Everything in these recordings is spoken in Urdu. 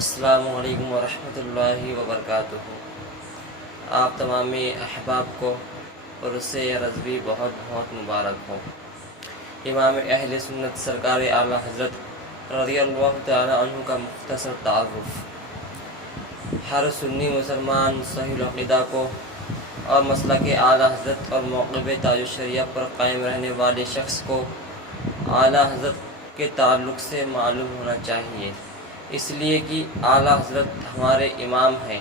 السلام علیکم ورحمۃ اللہ وبرکاتہ۔ آپ تمام احباب کو عرس رضوی بہت بہت مبارک ہو۔ امام اہل سنت سرکار اعلیٰ حضرت رضی اللہ تعالی عنہ کا مختصر تعارف۔ ہر سنی مسلمان صحیح العقیدہ کو اور مسلک اعلیٰ حضرت اور موقف تاج الشریعہ پر قائم رہنے والے شخص کو اعلیٰ حضرت کے تعلق سے معلوم ہونا چاہیے، اس لیے کہ اعلیٰ حضرت ہمارے امام ہیں۔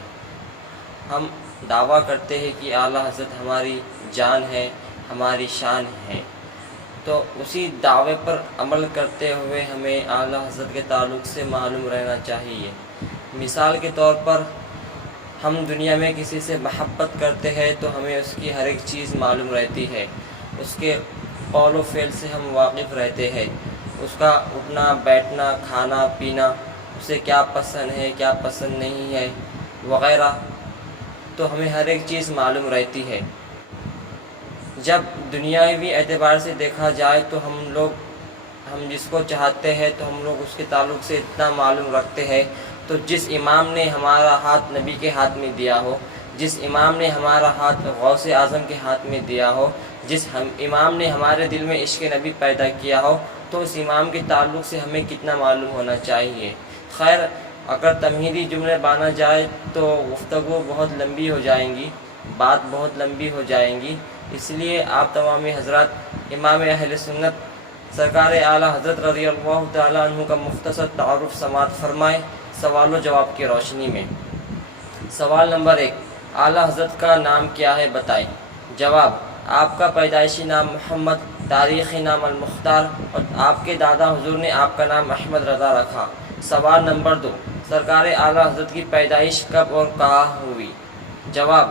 ہم دعویٰ کرتے ہیں کہ اعلیٰ حضرت ہماری جان ہے، ہماری شان ہے، تو اسی دعوے پر عمل کرتے ہوئے ہمیں اعلیٰ حضرت کے تعلق سے معلوم رہنا چاہیے۔ مثال کے طور پر ہم دنیا میں کسی سے محبت کرتے ہیں تو ہمیں اس کی ہر ایک چیز معلوم رہتی ہے، اس کے قول و فعل سے ہم واقف رہتے ہیں، اس کا اٹھنا بیٹھنا کھانا پینا، اسے کیا پسند ہے کیا پسند نہیں ہے وغیرہ، تو ہمیں ہر ایک چیز معلوم رہتی ہے۔ جب دنیاوی اعتبار سے دیکھا جائے تو ہم جس کو چاہتے ہیں تو ہم لوگ اس کے تعلق سے اتنا معلوم رکھتے ہیں، تو جس امام نے ہمارا ہاتھ نبی کے ہاتھ میں دیا ہو، جس امام نے ہمارا ہاتھ غوث اعظم کے ہاتھ میں دیا ہو، جس امام نے ہمارے دل میں عشق نبی پیدا کیا ہو، تو اس امام کے تعلق سے ہمیں کتنا معلوم ہونا چاہیے۔ خیر، اگر تمہیدی جملے بانا جائے تو گفتگو بہت لمبی ہو جائیں گی، بات بہت لمبی ہو جائیں گی، اس لیے آپ تمام حضرات امام اہل سنت سرکار اعلیٰ حضرت رضی اللہ تعالیٰ عنہ کا مختصر تعارف سماعت فرمائیں سوال و جواب کی روشنی میں۔ سوال نمبر 1، اعلیٰ حضرت کا نام کیا ہے بتائیں۔ جواب، آپ کا پیدائشی نام محمد، تاریخی نام المختار، اور آپ کے دادا حضور نے آپ کا نام احمد رضا رکھا۔ سوال نمبر 2، سرکار اعلیٰ حضرت کی پیدائش کب اور کہاں ہوئی؟ جواب،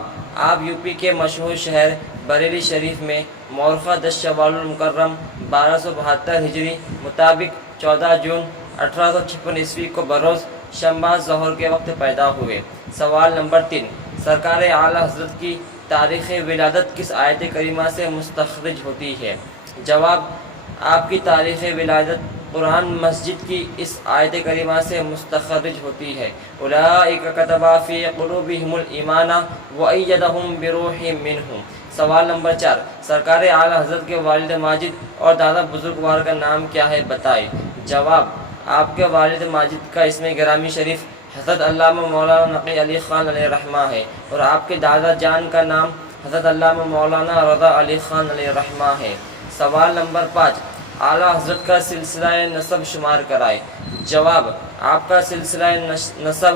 آپ یوپی کے مشہور شہر بریلی شریف میں مورخہ 10 شوال المکرم 1272 ہجری مطابق 14 جون 1856 عیسوی کو بروز شنبہ ظہر کے وقت پیدا ہوئے۔ سوال نمبر 3، سرکار اعلیٰ حضرت کی تاریخ ولادت کس آیت کریمہ سے مستخرج ہوتی ہے؟ جواب، آپ کی تاریخ ولادت قرآن مسجد کی اس آیت کریمہ سے مستخرج ہوتی ہے، اولئک کتب فی قلوبہم الایمان وایدہم بروح منہ۔ سوال نمبر 4، سرکار اعلیٰ حضرت کے والد ماجد اور دادا بزرگوار کا نام کیا ہے بتائیں۔ جواب، آپ کے والد ماجد کا اسم گرامی شریف حضرت علامہ مولانا نقی علی خان علیہ رحمہ ہے، اور آپ کے دادا جان کا نام حضرت علامہ مولانا رضا علی خان علیہ رحمہ ہے۔ سوال نمبر 5، اعلیٰ حضرت کا سلسلہ نسب شمار کرائے۔ جواب، آپ کا سلسلہ نسب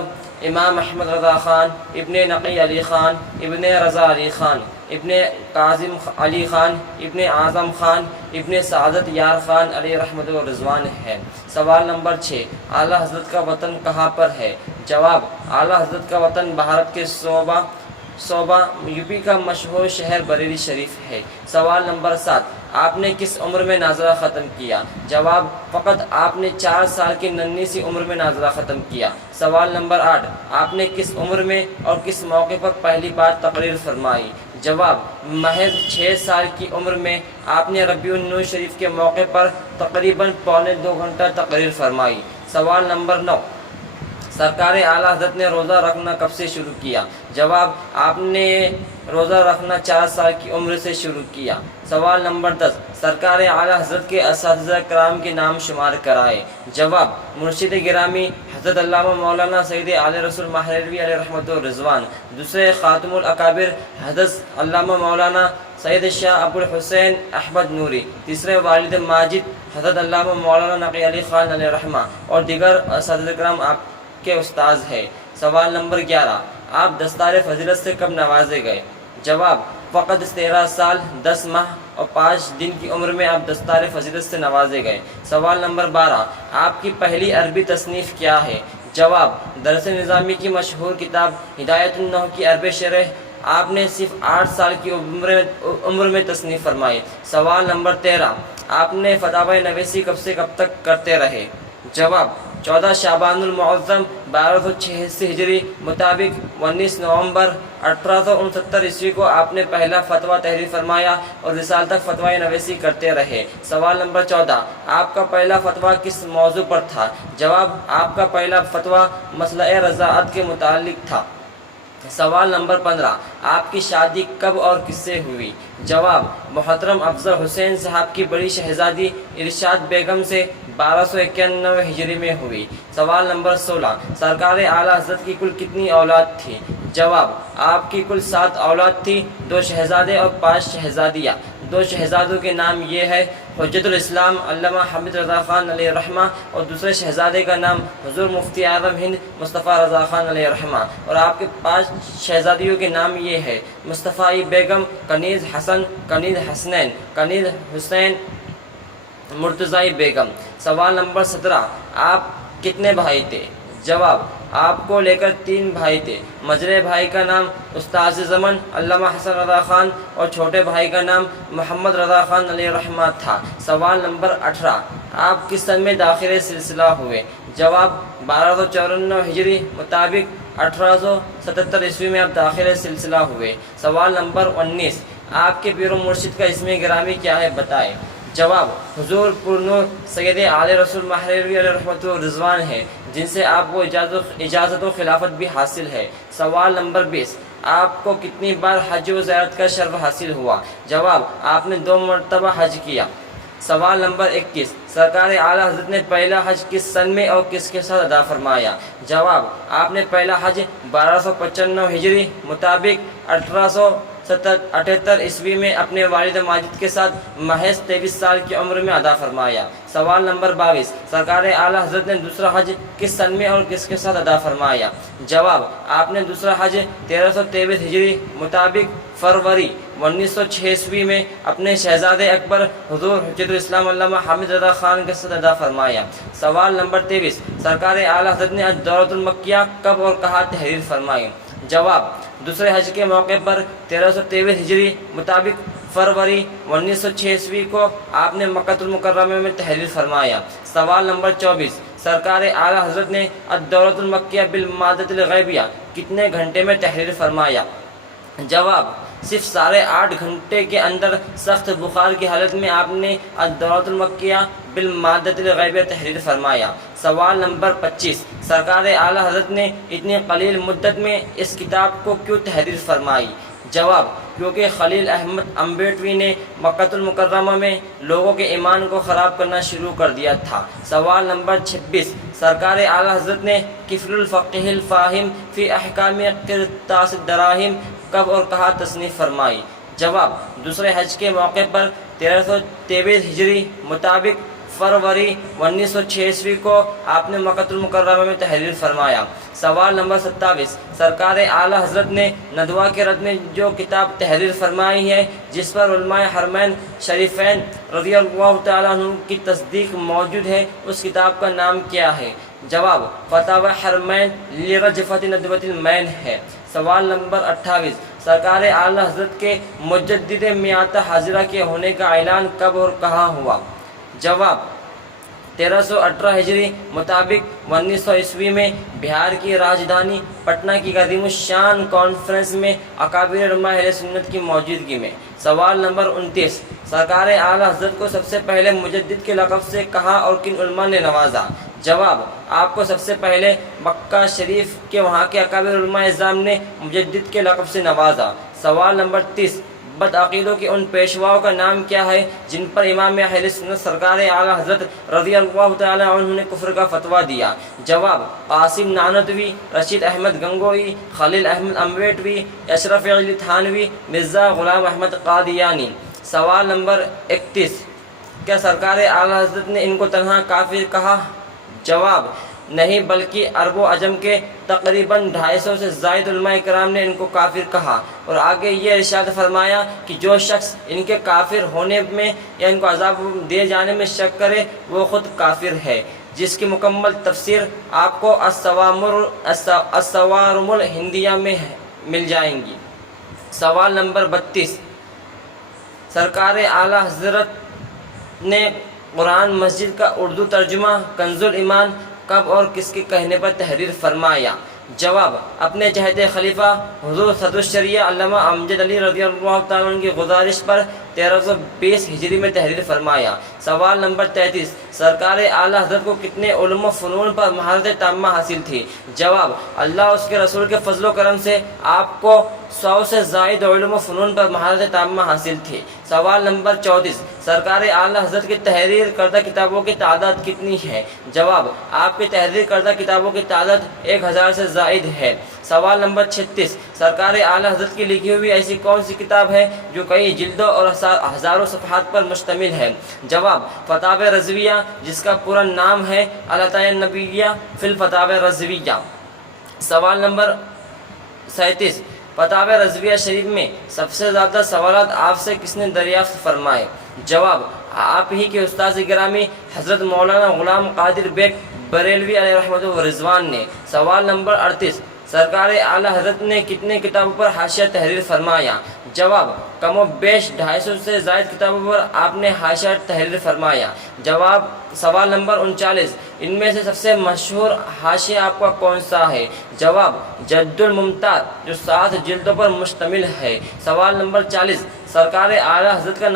امام احمد رضا خان ابن نقی علی خان ابن رضا علی خان ابن کاظم علی خان ابن اعظم خان ابن سعادت یار خان علی رحمت و رضوان ہے۔ سوال نمبر 6، اعلیٰ حضرت کا وطن کہاں پر ہے؟ جواب، اعلیٰ حضرت کا وطن بھارت کے صوبہ یوپی کا مشہور شہر بریلی شریف ہے۔ سوال نمبر 7، آپ نے کس عمر میں ناظرہ ختم کیا؟ جواب، فقط آپ نے 4 سال کی ننھی سی عمر میں ناظرہ ختم کیا۔ سوال نمبر 8، آپ نے کس عمر میں اور کس موقع پر پہلی بار تقریر فرمائی؟ جواب، محض 6 سال کی عمر میں آپ نے ربیع النور شریف کے موقع پر تقریباً پونے 2 گھنٹہ تقریر فرمائی۔ سوال نمبر 9، سرکار اعلیٰ حضرت نے روزہ رکھنا کب سے شروع کیا؟ جواب، آپ نے روزہ رکھنا 4 سال کی عمر سے شروع کیا۔ سوال نمبر 10، سرکار اعلیٰ حضرت کے اساتذہ کرام کے نام شمار کرائے۔ جواب، مرشد گرامی حضرت علامہ مولانا سید اعلی رسول ماہروی علیہ رحمت و رضوان، دوسرے خاتم الاکابر حضرت علامہ مولانا سید شاہ ابو الحسین احمد نوری، تیسرے والد ماجد حضرت علامہ مولانا نقی علی خان علیہ رحمہ، اور دیگر اساتذہ کرام آپ کے استاذ ہے۔ سوال نمبر 11، آپ دستار فضیلت سے کب نوازے گئے؟ جواب، فقط 13 سال 10 ماہ اور 5 دن کی عمر میں آپ دستار فضیلت سے نوازے گئے۔ سوال نمبر 12، آپ کی پہلی عربی تصنیف کیا ہے؟ جواب، درس نظامی کی مشہور کتاب ہدایت النحو کی عربی شرح آپ نے صرف 8 سال کی عمر میں تصنیف فرمائی۔ سوال نمبر 13، آپ نے فتاوی نویسی کب سے کب تک کرتے رہے؟ جواب، 14 شعبان المعظم 1286 ہجری مطابق 19 نومبر 1869 عیسوی کو آپ نے پہلا فتویٰ تحریر فرمایا اور رسالہ تک فتویٰ نویسی کرتے رہے۔ سوال نمبر 14، آپ کا پہلا فتویٰ کس موضوع پر تھا؟ جواب، آپ کا پہلا فتویٰ مسئلہ رضاعت کے متعلق تھا۔ سوال نمبر 15، آپ کی شادی کب اور کس سے ہوئی؟ جواب، محترم افضل حسین صاحب کی بڑی شہزادی ارشاد بیگم سے 1291 ہجری میں ہوئی۔ سوال نمبر 16، سرکار اعلیٰ حضرت کی کل کتنی اولاد تھی؟ جواب، آپ کی کل 7 اولاد تھی، 2 شہزادے اور 5 شہزادیاں۔ 2 شہزادوں کے نام یہ ہے حجت الاسلام علامہ حامد رضا خان علیہ الرحمہ، اور دوسرے شہزادے کا نام حضور مفتی اعظم ہند مصطفیٰ رضا خان علیہ الرحمہ، اور آپ کے 5 شہزادیوں کے نام یہ ہے مصطفی بیگم، کنیز حسن، کنیز حسنین، کنیز حسین، مرتضی بیگم۔ سوال نمبر 17، آپ کتنے بھائی تھے؟ جواب، آپ کو لے کر 3 بھائی تھے۔ مجرے بھائی کا نام استاذ زمن علامہ حسن رضا خان اور چھوٹے بھائی کا نام محمد رضا خان علیہ الرحمہ تھا۔ سوال نمبر 18، آپ کس سن میں داخل سلسلہ ہوئے؟ جواب، 1294 ہجری مطابق 1877 عیسوی میں آپ داخل سلسلہ ہوئے۔ سوال نمبر 19، آپ کے پیر و مرشد کا اسم گرامی کیا ہے بتائیں؟ جواب، حضور پرنور سید اعلی رسول مہروی علیہ رحمۃ الرضوان ہے، جن سے آپ کو اجازت و خلافت بھی حاصل ہے۔ سوال نمبر 20، آپ کو کتنی بار حج و زیارت کا شرف حاصل ہوا؟ جواب، آپ نے 2 مرتبہ حج کیا۔ سوال نمبر 21، سرکار اعلیٰ حضرت نے پہلا حج کس سن میں اور کس کے ساتھ ادا فرمایا؟ جواب، آپ نے پہلا حج 1295 ہجری مطابق 1878 عیسوی میں اپنے والد ماجد کے ساتھ محض 23 سال کی عمر میں ادا فرمایا۔ سوال نمبر 22، سرکار اعلیٰ حضرت نے دوسرا حج کس سن میں اور کس کے ساتھ ادا فرمایا؟ جواب، آپ نے دوسرا حج 1323 ہجری مطابق فروری 1906 عیسوی میں اپنے شہزادے اکبر حضور حجت الاسلام علامہ حامد رضا خان کے ساتھ ادا فرمایا۔ سوال نمبر 23، سرکار اعلیٰ حضرت نے الدورۃ المکیہ کب اور کہاں تحریر فرمائی؟ جواب، دوسرے حج کے موقع پر 1323 ہجری مطابق فروری 1906 عیسوی کو آپ نے مکہ المکرمہ میں تحریر فرمایا۔ سوال نمبر 24، سرکار اعلیٰ حضرت نے الدورۃ المکیہ بالمادۃ الغیبیہ کتنے گھنٹے میں تحریر فرمایا؟ جواب، صرف 8.5 گھنٹے کے اندر سخت بخار کی حالت میں آپ نے الدورۃ المکیہ بالمادۃ الغیبیہ تحریر فرمایا۔ سوال نمبر 25، سرکار اعلیٰ حضرت نے اتنی قلیل مدت میں اس کتاب کو کیوں تحریر فرمائی؟ جواب، کیونکہ خلیل احمد امبیٹوی نے مکہ المکرمہ میں لوگوں کے ایمان کو خراب کرنا شروع کر دیا تھا۔ سوال نمبر 26، سرکار اعلیٰ حضرت نے کفل الفقیہ الفاہم فی احکام قرطاس الدراہم کب اور کہاں تصنیف فرمائی؟ جواب، دوسرے حج کے موقع پر 1323 ہجری مطابق فروری 1906 عیسوی کو آپ نے مکہ المکرمہ میں تحریر فرمایا۔ سوال نمبر 27، سرکار اعلیٰ حضرت نے ندوہ کے رد میں جو کتاب تحریر فرمائی ہے جس پر علماء حرمین شریفین رضی اللہ تعالیٰ عنہ کی تصدیق موجود ہے، اس کتاب کا نام کیا ہے؟ جواب، فتاوی حرمین لرجفۃ ندوۃ المین ہے۔ سوال نمبر 28، سرکار اعلیٰ حضرت کے مجدد میعاد حاضرہ کے ہونے کا اعلان کب اور کہاں ہوا؟ جواب، 1318 ہجری مطابق 1900 عیسوی میں بہار کی راجدھانی پٹنہ کی عظیم الشان کانفرنس میں اکابر علماء اہل سنت کی موجودگی میں۔ سوال نمبر 29، سرکار اعلیٰ حضرت کو سب سے پہلے مجدد کے لقب سے کہاں اور کن علماء نے نوازا؟ جواب، آپ کو سب سے پہلے مکہ شریف کے وہاں کے اکابر علماء اعظام نے مجدد کے لقب سے نوازا۔ سوال نمبر 30، بدعقیدوں کے ان پیشواؤں کا نام کیا ہے جن پر امام اہل سنت سرکار اعلیٰ حضرت رضی اللہ تعالیٰ عنہ نے کفر کا فتویٰ دیا؟ جواب، قاسم نانوتوی، رشید احمد گنگوئی، خلیل احمد امبیٹوی، اشرف علی تھانوی، مرزا غلام احمد قادیانی۔ سوال نمبر 31، کیا سرکار اعلیٰ حضرت نے ان کو تنہا کافر کہا؟ جواب، نہیں، بلکہ عرب و عجم کے تقریباً 250 سے زائد علماء کرام نے ان کو کافر کہا، اور آگے یہ ارشاد فرمایا کہ جو شخص ان کے کافر ہونے میں یا ان کو عذاب دیے جانے میں شک کرے وہ خود کافر ہے، جس کی مکمل تفسیر آپ کو الصوارم الہندیہ میں مل جائیں گی۔ سوال نمبر 32، سرکار اعلیٰ حضرت نے قرآن مسجد کا اردو ترجمہ کنز الایمان کب اور کس کے کہنے پر تحریر فرمایا؟ جواب: اپنے جہت خلیفہ حضور صدر الشریعہ علامہ امجد علی رضی اللہ تعالیٰ عنہ کی گزارش پر 1320 ہجری میں تحریر فرمایا۔ سوال نمبر 33: سرکار اعلیٰ حضرت کو کتنے علوم و فنون پر مہارت تامہ حاصل تھی؟ جواب: اللہ اس کے رسول کے فضل و کرم سے آپ کو 100 سے زائد علوم و فنون پر مہارت تامہ حاصل تھی۔ سوال نمبر 34: سرکار اعلیٰ حضرت کی تحریر کردہ کتابوں کی تعداد کتنی ہے؟ جواب: آپ کی تحریر کردہ کتابوں کی تعداد 1000 سے زائد ہے۔ سوال نمبر 36: سرکار اعلیٰ حضرت کی لکھی ہوئی ایسی کون سی کتاب ہے جو کئی جلدوں اور ہزاروں صفحات پر مشتمل ہے؟ جواب: فتاوی رضویہ، جس کا پورا نام ہے العطایہ النبویہ فی الفتاوی الرضویہ۔ سوال نمبر 37: فتاوی رضویہ شریف میں سب سے زیادہ سوالات آپ سے کس نے دریافت فرمائے؟ جواب: آپ ہی کے استاذ گرامی حضرت مولانا غلام قادر بیگ بریلوی علیہ رحمۃ و رضوان نے۔ سوال نمبر 38: سرکار اعلیٰ حضرت نے کتنے کتابوں پر حاشیہ تحریر فرمایا؟ جواب: کم و بیش 250 سے زائد کتابوں پر آپ نے حاشیہ تحریر فرمایا۔ جواب: سوال نمبر 39: ان میں سے سب سے مشہور حاشیہ آپ کا کون سا ہے؟ جواب: جد الممتاز، جو 7 جلدوں پر مشتمل ہے۔ سوال نمبر 40: سرکار اعلیٰ حضرت کا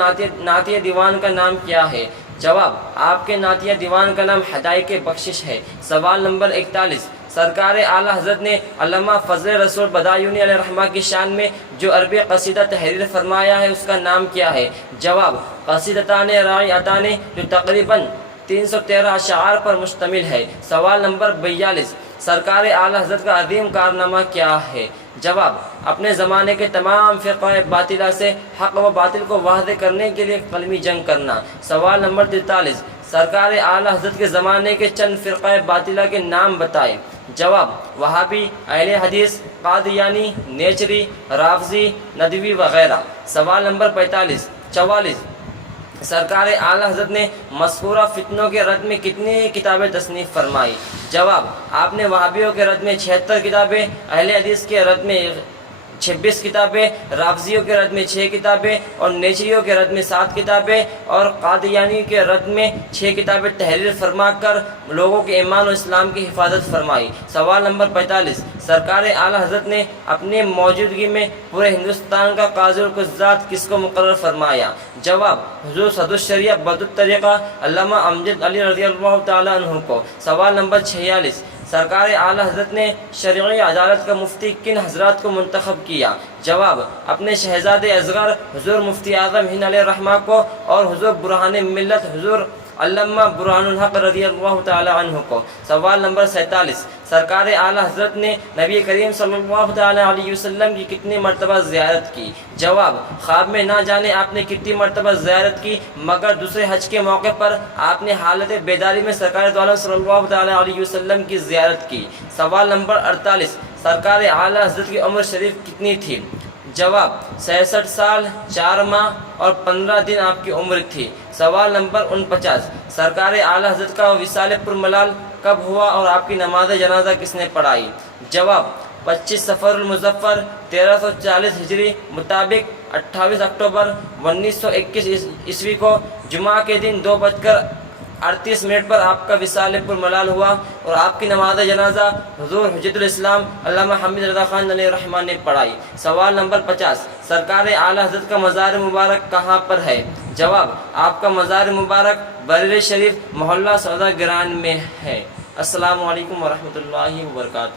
نعتیہ دیوان کا نام کیا ہے؟ جواب: آپ کے نعتیہ دیوان کا نام ہدایت بخشش ہے۔ سوال نمبر 41: سرکار اعلیٰ حضرت نے علامہ فضل رسول بدایونی علیہ رحمہ کی شان میں جو عربی قصیدہ تحریر فرمایا ہے اس کا نام کیا ہے؟ جواب: قصیدتان رائعتان، جو تقریباً 313 اشعار پر مشتمل ہے۔ سوال نمبر 42: سرکار اعلیٰ حضرت کا عظیم کارنامہ کیا ہے؟ جواب: اپنے زمانے کے تمام فرقہ باطلہ سے حق و باطل کو واضح کرنے کے لیے قلمی جنگ کرنا۔ سوال نمبر 43: سرکار اعلیٰ حضرت کے زمانے کے چند فرقہ باطلہ کے نام بتائیں۔ جواب: وہابی، اہل حدیث، قادیانی، نیچری، رافضی، ندوی وغیرہ۔ سوال نمبر 44: سرکار اعلیٰ حضرت نے مذکورہ فتنوں کے رد میں کتنی کتابیں تصنیف فرمائی؟ جواب: آپ نے وہابیوں کے رد میں 76 کتابیں، اہل حدیث کے رد میں 26 کتابیں، رافضیوں کے رد میں 6 کتابیں اور نیچریوں کے رد میں 7 کتابیں اور قادیانی کے رد میں 6 کتابیں تحریر فرما کر لوگوں کے ایمان و اسلام کی حفاظت فرمائی۔ سوال نمبر 45: سرکار اعلیٰ حضرت نے اپنی موجودگی میں پورے ہندوستان کا قاضی القضات کس کو مقرر فرمایا؟ جواب: حضور صدر الشریعہ بدر الطریقہ علامہ امجد علی رضی اللہ تعالیٰ عنہ کو۔ سوال نمبر 46: سرکار اعلیٰ حضرت نے شرعی عدالت کا مفتی کن حضرات کو منتخب کیا؟ جواب: اپنے شہزادے اصغر حضور مفتی اعظم ہند علیہ الرحمہ کو اور حضور برہان ملت حضور علامہ برہان الحق رضی اللہ تعالی عنہ کو۔ سوال نمبر 47: سرکار اعلیٰ حضرت نے نبی کریم صلی اللہ تعالی علیہ وسلم کی کتنی مرتبہ زیارت کی؟ جواب: خواب میں نہ جانے آپ نے کتنی مرتبہ زیارت کی، مگر دوسرے حج کے موقع پر آپ نے حالت بیداری میں سرکار دو عالم صلی اللہ تعالی علیہ وسلم کی زیارت کی۔ سوال نمبر 48: سرکار اعلیٰ حضرت کی عمر شریف کتنی تھی؟ جواب: 66 سال 4 ماہ اور 15 دن آپ کی عمر تھی۔ سوال نمبر 49: سرکار اعلیٰ حضرت کا وصال پرملال کب ہوا اور آپ کی نماز جنازہ کس نے پڑھائی؟ جواب: 25 صفر المظفر 1340 ہجری مطابق 28 اکتوبر 1921 عیسوی کو جمعہ کے دن 2:38 پر آپ کا وصال پرملال ہوا اور آپ کی نماز جنازہ حضور حجت الاسلام علامہ حمید رضا خان علیہ الرحمہ نے پڑھائی۔ سوال نمبر 50: سرکار اعلیٰ حضرت کا مزار مبارک کہاں پر ہے؟ جواب: آپ کا مزار مبارک بریلی شریف محلہ سودا گران میں ہے۔ السلام علیکم ورحمۃ اللہ وبرکاتہ۔